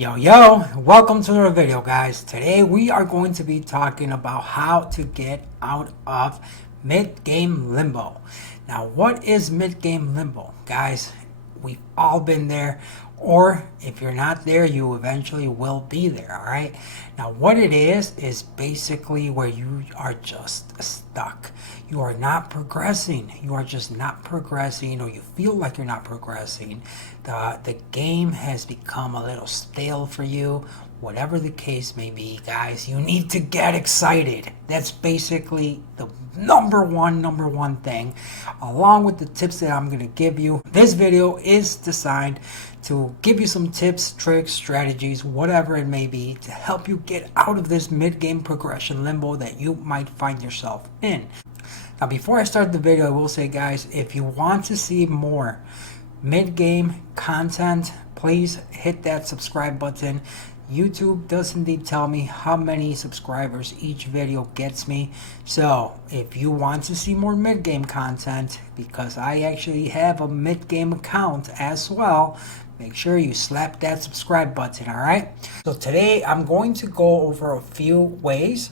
Yo, welcome to another video, guys. Today we are going to be talking about how to get out of mid-game limbo. Now, what is mid-game limbo? Guys, we've all been there, or if you're not there, you eventually will be there, all right? Now, what it is basically where you are just stuck. You are not progressing. You are just not progressing, or you feel like you're not progressing. The game has become a little stale for you. Whatever the case may be, guys, you need to get excited. That's basically the number one thing, along with the tips that I'm going to give you. This video is designed to give you some tips, tricks, strategies, whatever it may be, to help you get out of this mid-game progression limbo that you might find yourself in. Now, before I start the video, I will say, guys, if you want to see more mid-game content, please hit that subscribe button. YouTube does indeed tell me how many subscribers each video gets me. So if you want to see more mid-game content, because I actually have a mid-game account as well, make sure you slap that subscribe button, all right? So today I'm going to go over a few ways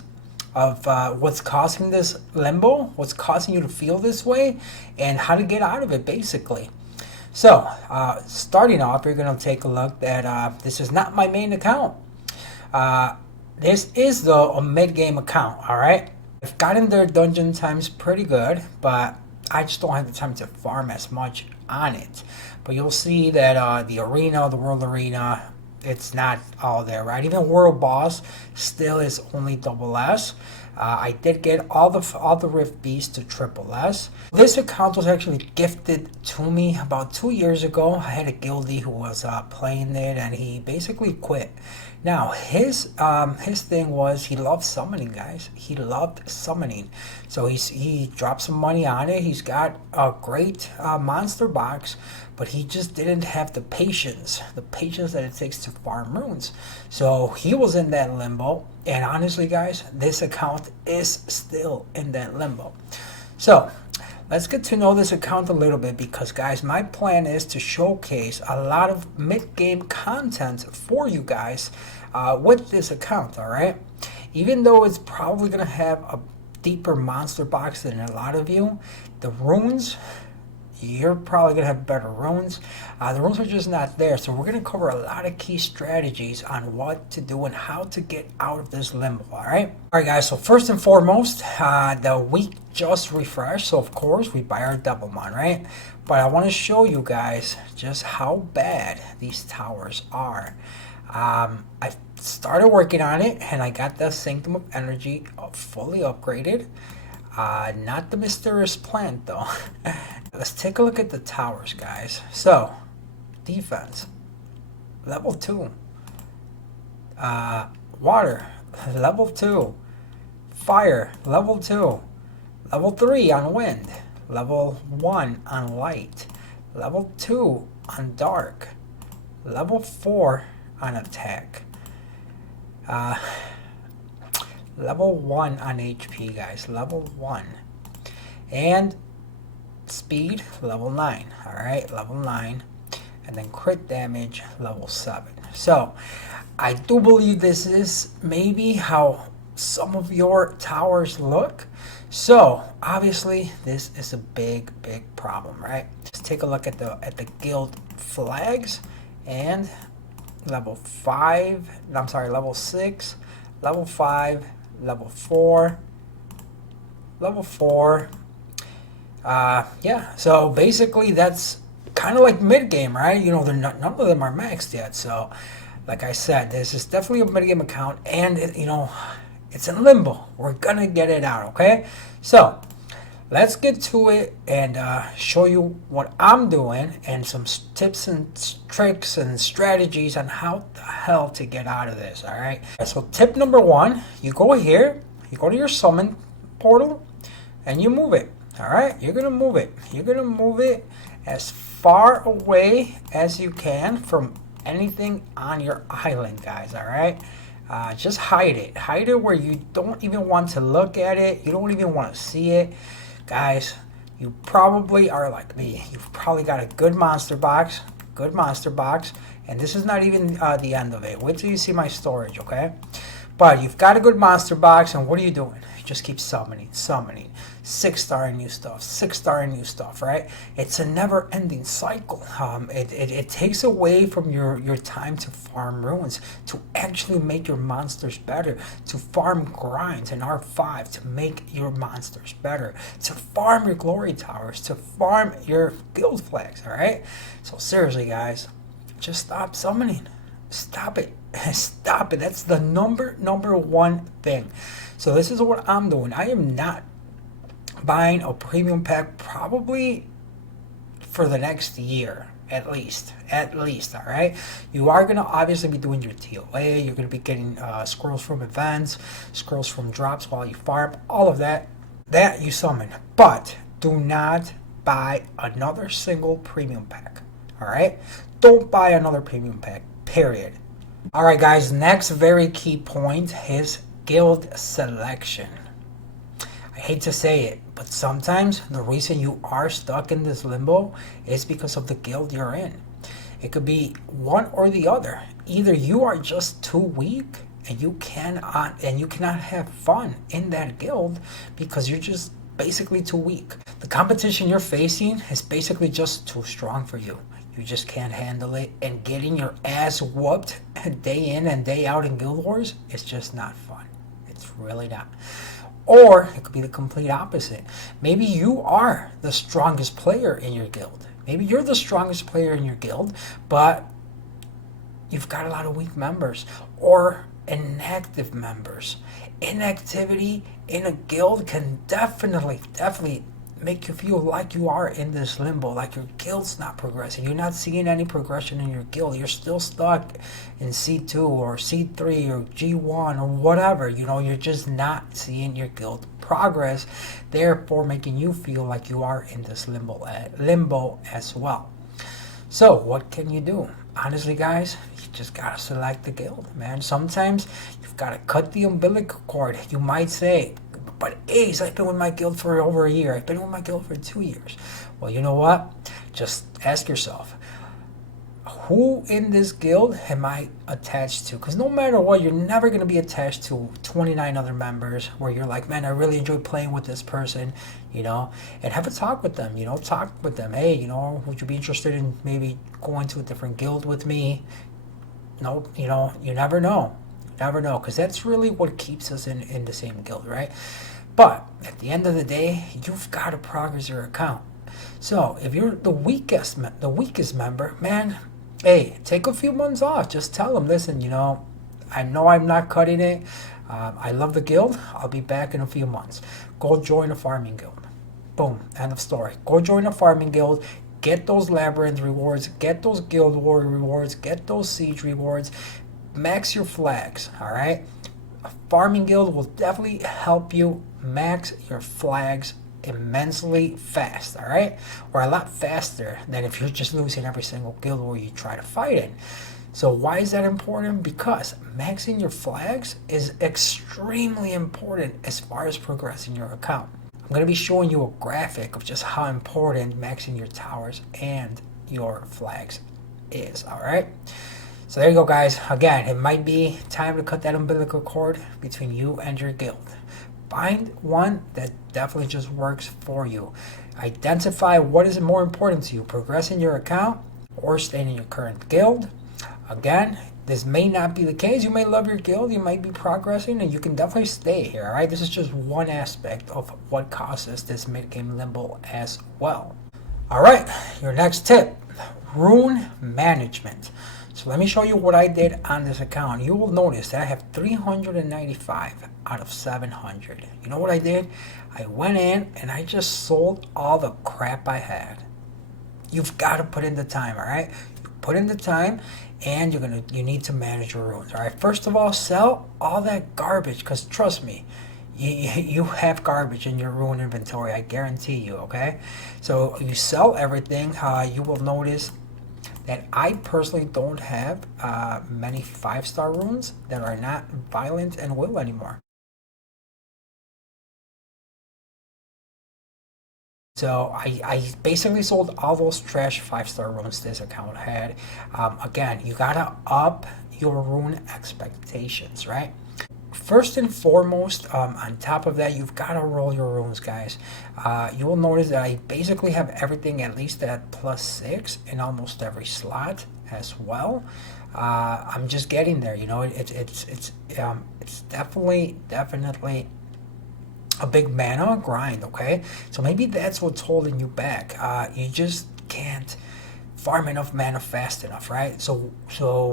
of what's causing this limbo, what's causing you to feel this way, and how to get out of it, basically. So, starting off, you're going to take a look at, this is not my main account. This is, though, a mid-game account, alright? I've gotten their dungeon times pretty good, but I just don't have the time to farm as much on it. But you'll see that the arena, the world arena, it's not all there, right? Even world boss still is only double S. I did get all the Rift Beasts to triple S. This account was actually gifted to me about 2 years ago. I had a guildie who was playing it, and he basically quit. Now his thing was he loved summoning, guys. He loved summoning, so he dropped some money on it. He's got a great monster box, but he just didn't have the patience that it takes to farm runes. So he was in that limbo, and honestly, guys, this account is still in that limbo. So let's get to know this account a little bit, because, guys, my plan is to showcase a lot of mid-game content for you guys with this account, all right? Even though it's probably going to have a deeper monster box than a lot of you, the runes, you're probably going to have better runes. The runes are just not there. So we're going to cover a lot of key strategies on what to do and how to get out of this limbo, all right? All right, guys, so first and foremost, the week just refreshed. So, of course, we buy our Devilmon, right? But I want to show you guys just how bad these towers are. I started working on it, and I got the Sanctum of Energy fully upgraded. Not the mysterious plant, though. Let's take a look at the towers, guys. So, defense, level 2. Water, level 2. Fire, level 2. Level 3 on wind. Level 1 on light. Level 2 on dark. Level 4 on attack. Level 1 on HP, guys. Level 1. And speed, level 9. Alright, level 9. And then crit damage, level 7. So, I do believe this is maybe how some of your towers look. So, obviously, this is a big problem, right? Let's take a look at the guild flags. And level 5, I'm sorry, level 6, level 5, level 4, level 4. Yeah, so basically that's kind of like mid-game, right? You know, none of them are maxed yet. So, like I said, this is definitely a mid-game account, and you know, it's in limbo. We're gonna get it out, okay? So, let's get to it and show you what I'm doing and some tips and tricks and strategies on how the hell to get out of this, all right? So tip number 1, you go here, you go to your summon portal, and you move it, all right? You're going to move it. You're going to move it as far away as you can from anything on your island, guys, all right? Just hide it. Hide it where you don't even want to look at it. You don't even want to see it. Guys, you probably are like me. You've probably got a good monster box, And this is not even the end of it. Wait till you see my storage, okay? But you've got a good monster box, and what are you doing? You just keep summoning, summoning. 6-star and new stuff, 6-star and new stuff, right? It's a never-ending cycle. It takes away from your time to farm runes, to actually make your monsters better, to farm grinds in R5 to make your monsters better, to farm your glory towers, to farm your guild flags, all right? So seriously, guys, just stop summoning. Stop it. Stop it. That's the number one thing. So this is what I'm doing. I am not buying a premium pack probably for the next year at least, all right? You are going to obviously be doing your TOA. You're going to be getting scrolls from events, scrolls from drops while you farm, all of that you summon. But do not buy another single premium pack, all right? Don't buy another premium pack, period. All right, guys, next very key point is guild selection. I hate to say it, but sometimes the reason you are stuck in this limbo is because of the guild you're in. It could be one or the other. Either you are just too weak and you cannot have fun in that guild because you're just basically too weak. The competition you're facing is basically just too strong for you. You just can't handle it, and getting your ass whooped day in and day out in Guild Wars is just not fun. It's really not. Or it could be the complete opposite. Maybe you are the strongest player in your guild. Maybe you're the strongest player in your guild, but you've got a lot of weak members or inactive members. Inactivity in a guild can definitely make you feel like you are in this limbo, like your guild's not progressing. You're not seeing any progression in your guild. You're still stuck in C2 or C3 or G1 or whatever. You know, you're just not seeing your guild progress, therefore making you feel like you are in this limbo as well. So what can you do? Honestly, guys, you just gotta select the guild, man. Sometimes you've gotta cut the umbilical cord. You might say, but Ace, I've been with my guild for over a year. I've been with my guild for 2 years. Well, you know what? Just ask yourself, who in this guild am I attached to? Because no matter what, you're never going to be attached to 29 other members where you're like, man, I really enjoy playing with this person, you know, and have a talk with them, you know, talk with them. Hey, you know, would you be interested in maybe going to a different guild with me? No, you know, you never know. Never know, because that's really what keeps us in the same guild, right? But at the end of the day, you've got to progress your account. So if you're the weakest member, man, hey, take a few months off. Just tell them, listen, you know I'm not cutting it. I love the guild. I'll be back in a few months. Go join a farming guild. Boom, end of story. Go join a farming guild. Get those labyrinth rewards. Get those guild warrior rewards. Get those siege rewards. Max your flags, all right? A farming guild will definitely help you max your flags immensely fast, all right? Or a lot faster than if you're just losing every single guild where you try to fight in. So why is that important? Because maxing your flags is extremely important as far as progressing your account. I'm going to be showing you a graphic of just how important maxing your towers and your flags is, all right? So there you go, guys. Again, it might be time to cut that umbilical cord between you and your guild. Find one that definitely just works for you. Identify what is more important to you, progressing your account or staying in your current guild. Again, this may not be the case. You may love your guild, you might be progressing, and you can definitely stay here, all right? This is just one aspect of what causes this mid-game limbo as well. All right, your next tip, Rune Management. So let me show you what I did on this account. You will notice that I have 395 out of 700. You know what I did? I went in and I just sold all the crap I had. You've got to put in the time, all right? You put in the time, and you need to manage your runes, all right? First of all, sell all that garbage, because trust me, you have garbage in your rune inventory, I guarantee you, okay? So you sell everything. You will notice that I personally don't have many 5-star runes that are not violent and will anymore. So I basically sold all those trash 5-star runes this account had. Again, you gotta up your rune expectations, right? First and foremost, on top of that, you've got to roll your runes, guys. You will notice that I basically have everything at least at +6 in almost every slot as well. I'm just getting there, you know. It's definitely a big mana grind. Okay, so maybe that's what's holding you back. You just can't farm enough mana fast enough, right? So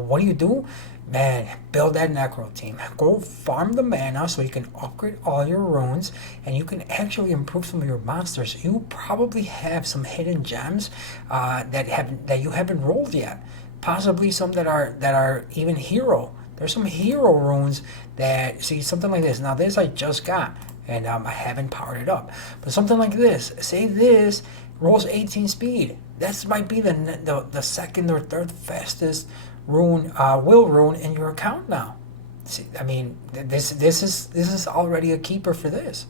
what do? Man, build that necro team. Go farm the mana so you can upgrade all your runes and you can actually improve some of your monsters. You probably have some hidden gems that you haven't rolled yet. Possibly some that are even hero. There's some hero runes that see something like this. Now this I just got and I haven't powered it up. But something like this. Say this rolls 18 speed. This might be the second or third fastest rune, will rune in your account now. See, I mean, this is already a keeper for this,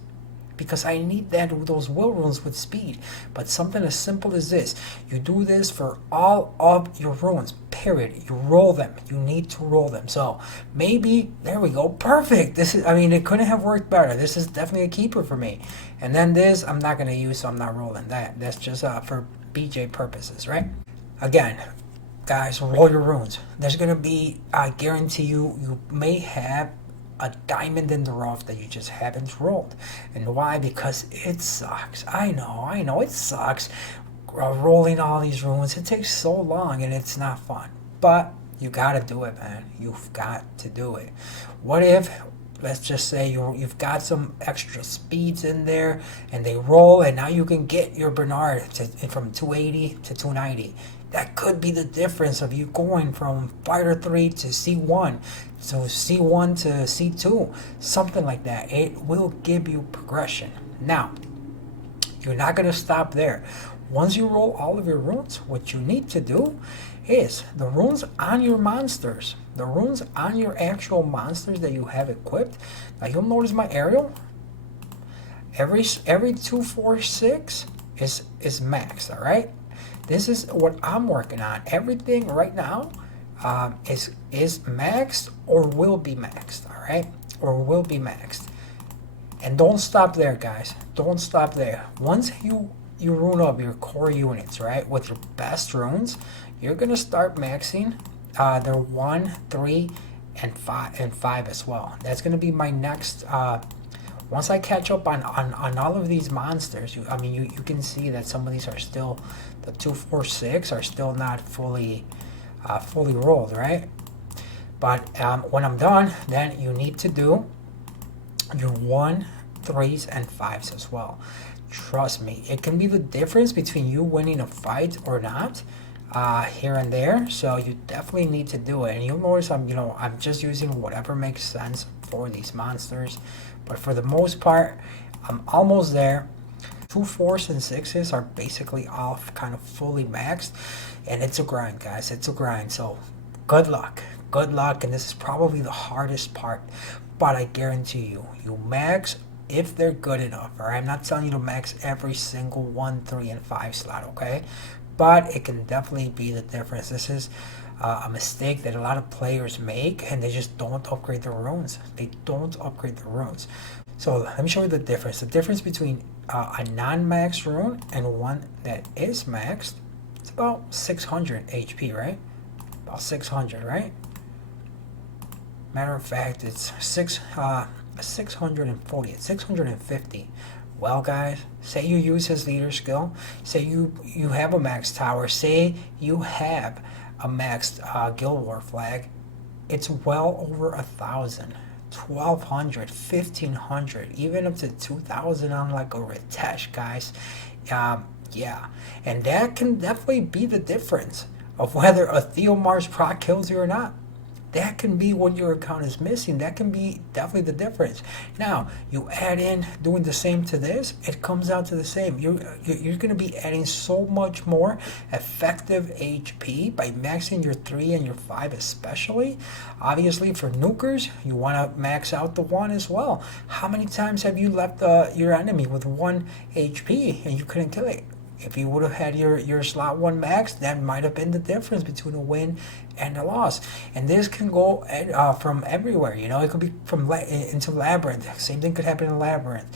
because I need those will runes with speed. But something as simple as this, you do this for all of your runes. Period. You roll them. You need to roll them. So maybe there we go. Perfect. This is. I mean, it couldn't have worked better. This is definitely a keeper for me. And then this, I'm not gonna use, so I'm not rolling that. That's just for BJ purposes, right? Again, guys, roll your runes. There's gonna be, I guarantee you may have a diamond in the rough that you just haven't rolled. And why? Because it sucks. I know it sucks rolling all these runes. It takes so long and it's not fun. But you gotta do it, man. You've got to do it. What if, let's just say you've got some extra speeds in there and they roll and now you can get your Bernard from 280 to 290. That could be the difference of you going from Fighter 3 to C1, so C1 to C2, something like that. It will give you progression. Now, you're not going to stop there. Once you roll all of your runes, what you need to do is the runes on your monsters, the runes on your actual monsters that you have equipped. Now, you'll notice my aerial, every 246 is maxed, all right? This is what I'm working on. Everything right now is maxed or will be maxed, all right? Or will be maxed. And don't stop there, guys. Don't stop there. Once you rune up your core units, right, with your best runes, you're gonna start maxing their 1, 3, and 5 as well. That's gonna be my next. Once I catch up on all of these monsters, you can see that some of these are still, the 246 are still not fully rolled, right? But when I'm done, then you need to do your 1, 3s, and 5s as well. Trust me, it can be the difference between you winning a fight or not, here and there. So you definitely need to do it. And you'll notice I'm just using whatever makes sense for these monsters. But for the most part, I'm almost there. 2, 4s, and 6s are basically all kind of fully maxed. And it's a grind, guys. It's a grind. So good luck. Good luck. And this is probably the hardest part. But I guarantee you max if they're good enough. All right? I'm not telling you to max every single 1, 3, and 5 slot, okay? But it can definitely be the difference. This is a mistake that a lot of players make, and they just don't upgrade their runes. They don't upgrade the runes. So let me show you the difference. The difference between a non-max rune and one that is maxed, it's about 600 HP, right? About 600, right? Matter of fact, it's 640. It's 650. Well, guys, say you use his leader skill. Say you have a max tower. Say you have a maxed Guild War flag. It's well over 1,000, 1,200, 1,500, even up to 2,000 on like a Ritesh, guys. Yeah, and that can definitely be the difference of whether a Theo Mars proc kills you or not. that can be what your account is missing. That can be definitely the difference. Now, you add in doing the same to this, it comes out to the same. You're going to be adding so much more effective HP by maxing your 3 and your 5 especially. Obviously, for nukers, you want to max out the 1 as well. How many times have you left your enemy with 1 HP and you couldn't kill it? If you would have had your slot 1 max, that might have been the difference between a win and a loss. And this can go from everywhere. You know, it could be from into Labyrinth. Same thing could happen in Labyrinth.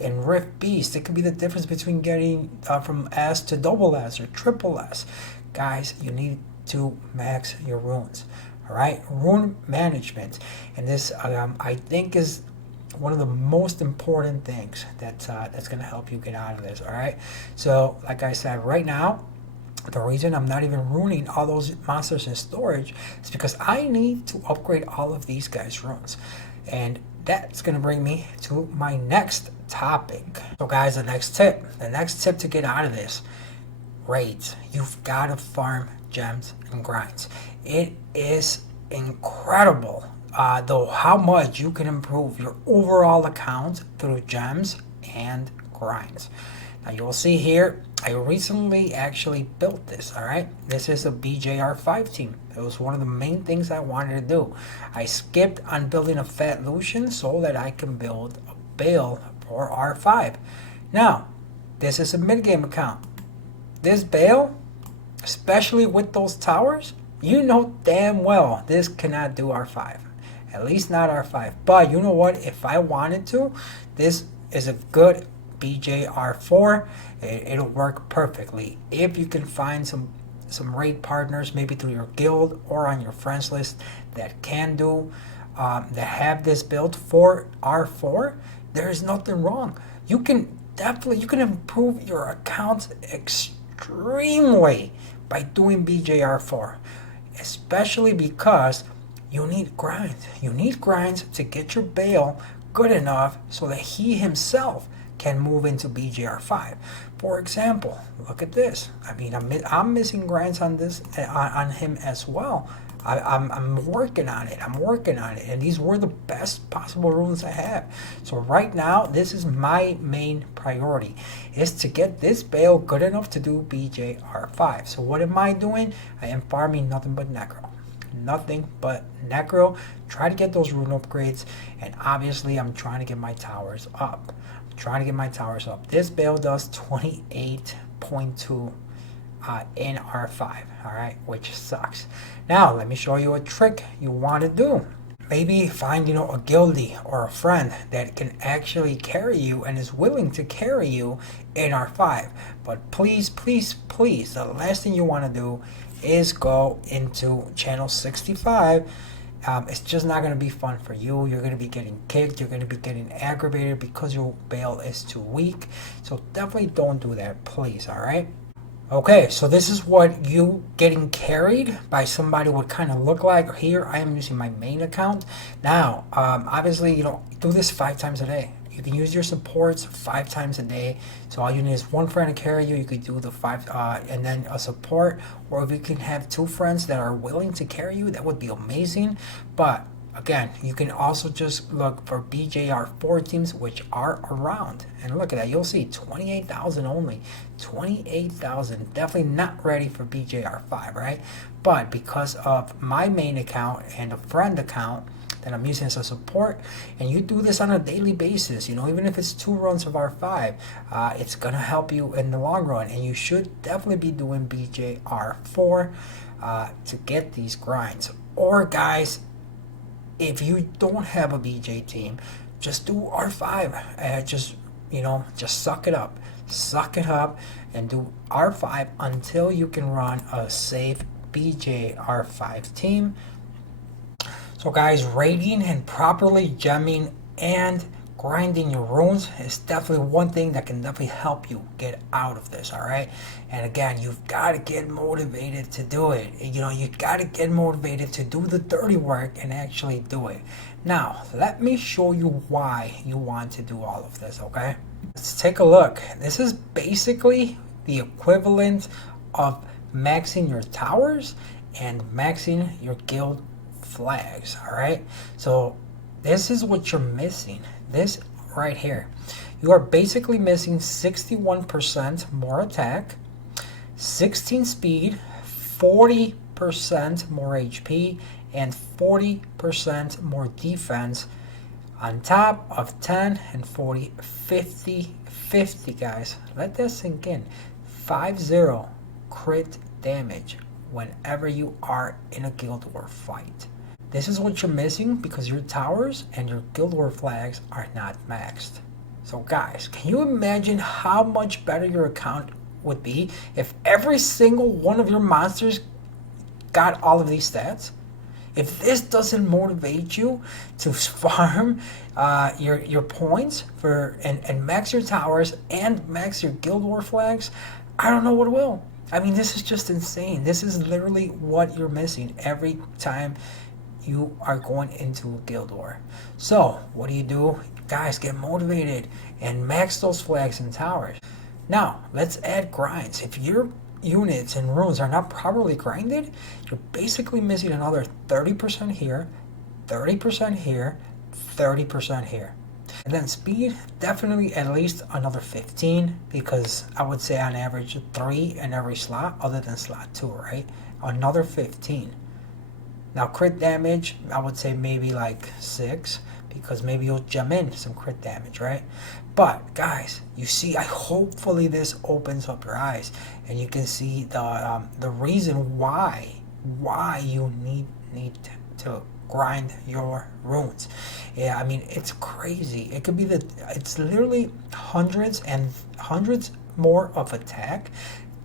In Rift Beast, it could be the difference between getting from S to double S or triple S. Guys, you need to max your runes. All right, Rune Management. And this, I think, is one of the most important things that's going to help you get out of this. All right, so like I said, right now the reason I'm not even ruining all those monsters in storage is because I need to upgrade all of these guys' runes, and that's going to bring me to my next topic. So guys, the next tip to get out of this: raids. You've got to farm gems and grinds. It is incredible though how much you can improve your overall account through gems and grinds. Now you will see here, I recently actually built this. All right, this is a BJR5 team. It was one of the main things I wanted to do. I skipped on building a Fat Lucian so that I can build a Bale for R5. Now this is a mid-game account. This Bale, especially with those towers, you know damn well this cannot do R5. At least not R5. But you know what? If I wanted to, this is a good BJR4. It'll work perfectly. If you can find some raid partners, maybe through your guild or on your friends list, that can do, that have this build for R4, there is nothing wrong. You can improve your account extremely by doing BJR4. Especially because you need grinds. You need grinds to get your Bale good enough so that he himself can move into BJR5. For example, look at this. I mean, I'm missing grinds on this on him as well. I'm working on it. And these were the best possible runes I have. So right now, this is my main priority, is to get this Bale good enough to do BJR5. So what am I doing? I am farming nothing but Necro. Try to get those rune upgrades, and obviously I'm trying to get my towers up. This Bale does 28.2 in R5, all right, which sucks. Now let me show you a trick you want to do. Maybe find, a guildie or a friend that can actually carry you and is willing to carry you in R5. But please, the last thing you want to do is go into channel 65. It's just not going to be fun for you. You're going to be getting kicked. You're going to be getting aggravated because your Bale is too weak. So definitely don't do that, please, all right? Okay, so this is what you getting carried by somebody would kind of look like. Here I am using my main account. Now, obviously, do this 5 times a day. You can use your supports 5 times a day. So all you need is one friend to carry you. You could do the 5 and then a support. Or if you can have 2 friends that are willing to carry you, that would be amazing. But again, you can also just look for BJR4 teams which are around. And look at that. You'll see 28,000 only. 28,000. Definitely not ready for BJR5, right? But because of my main account and a friend account that I'm using as a support, and you do this on a daily basis, even if it's 2 runs of R5, it's gonna help you in the long run. And you should definitely be doing BJR4 to get these grinds. Or guys, if you don't have a BJ team, just do R5. Just suck it up and do R5 until you can run a safe BJR5 team. So guys, raiding and properly gemming and grinding your runes is definitely one thing that can definitely help you get out of this, all right? And again, you've got to get motivated to do it. You got to get motivated to do the dirty work and actually do it. Now, let me show you why you want to do all of this, okay? Let's take a look. This is basically the equivalent of maxing your towers and maxing your guild flags. All right, so this is what you're missing. This right here, you are basically missing 61% more attack, 16 speed, 40% more HP, and 40% more defense, on top of 10 and 40, 50, 50, guys. Let that sink in. 50 crit damage whenever you are in a Guild War fight. This is what you're missing because your towers and your Guild War flags are not maxed. So guys, can you imagine how much better your account would be if every single one of your monsters got all of these stats? If this doesn't motivate you to farm your points for and max your towers and max your Guild War flags, I don't know what will. I mean, this is just insane. This is literally what you're missing every time you are going into a Guild War. So what do? Guys, get motivated and max those flags and towers. Now, let's add grinds. If your units and runes are not properly grinded, you're basically missing another 30% here, 30% here, 30% here. And then speed, definitely at least another 15, because I would say on average 3 in every slot, other than slot 2, right? Another 15. Now crit damage, I would say maybe like 6, because maybe you'll gem in some crit damage, right? But guys, you see, hopefully this opens up your eyes and you can see the reason why you need to grind your runes. Yeah, I mean, it's crazy. It could be it's literally hundreds and hundreds more of attack,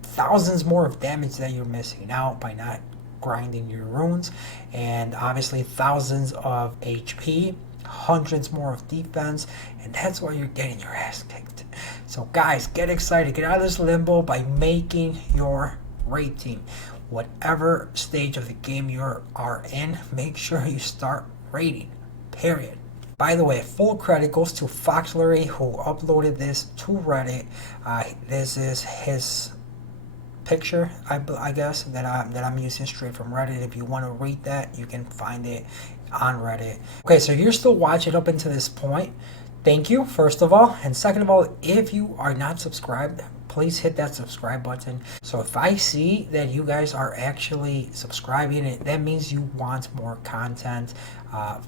thousands more of damage that you're missing out by not grinding your runes, and obviously thousands of HP, hundreds more of defense, and that's why you're getting your ass kicked. So guys, get excited, get out of this limbo by making your raid team. Whatever stage of the game you are in, make sure you start raiding, period. By the way, full credit goes to Foxlery, who uploaded this to Reddit. This is his picture, I guess, that I'm using straight from Reddit. If you want to read that, you can find it on Reddit. Okay, so you're still watching up until this point. Thank you, first of all. And second of all, if you are not subscribed, please hit that subscribe button. So if I see that you guys are actually subscribing, that means you want more content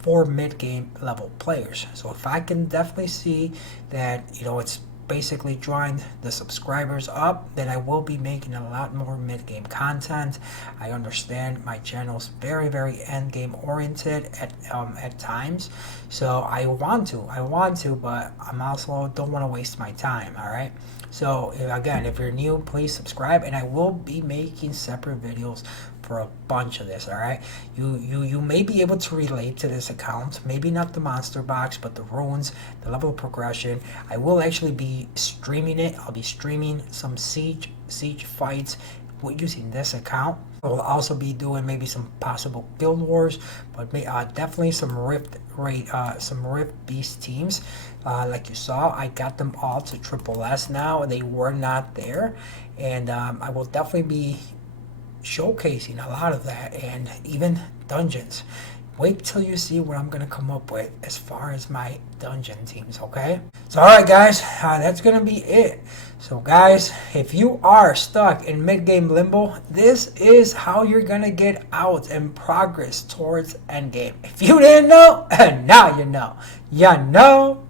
for mid-game level players. So if I can definitely see that, it's basically drawing the subscribers up, then I will be making a lot more mid-game content. I understand my channel's very, very end-game oriented at times, so I want to, but I'm also don't want to waste my time. All right, so again, if you're new, please subscribe, and I will be making separate videos for a bunch of this. All right, you may be able to relate to this account, maybe not the monster box, but the runes, the level of progression. I will actually be streaming it. I'll be streaming some siege fights using this account. I will also be doing maybe some possible guild wars, but definitely some rift beast teams. Like you saw, I got them all to triple S now. They were not there, and I will definitely be showcasing a lot of that, and even dungeons. Wait till you see what I'm gonna come up with as far as my dungeon teams. Okay, so alright guys, that's gonna be it. So guys, if you are stuck in mid-game limbo, this is how you're gonna get out and progress towards endgame. If you didn't know, now you know.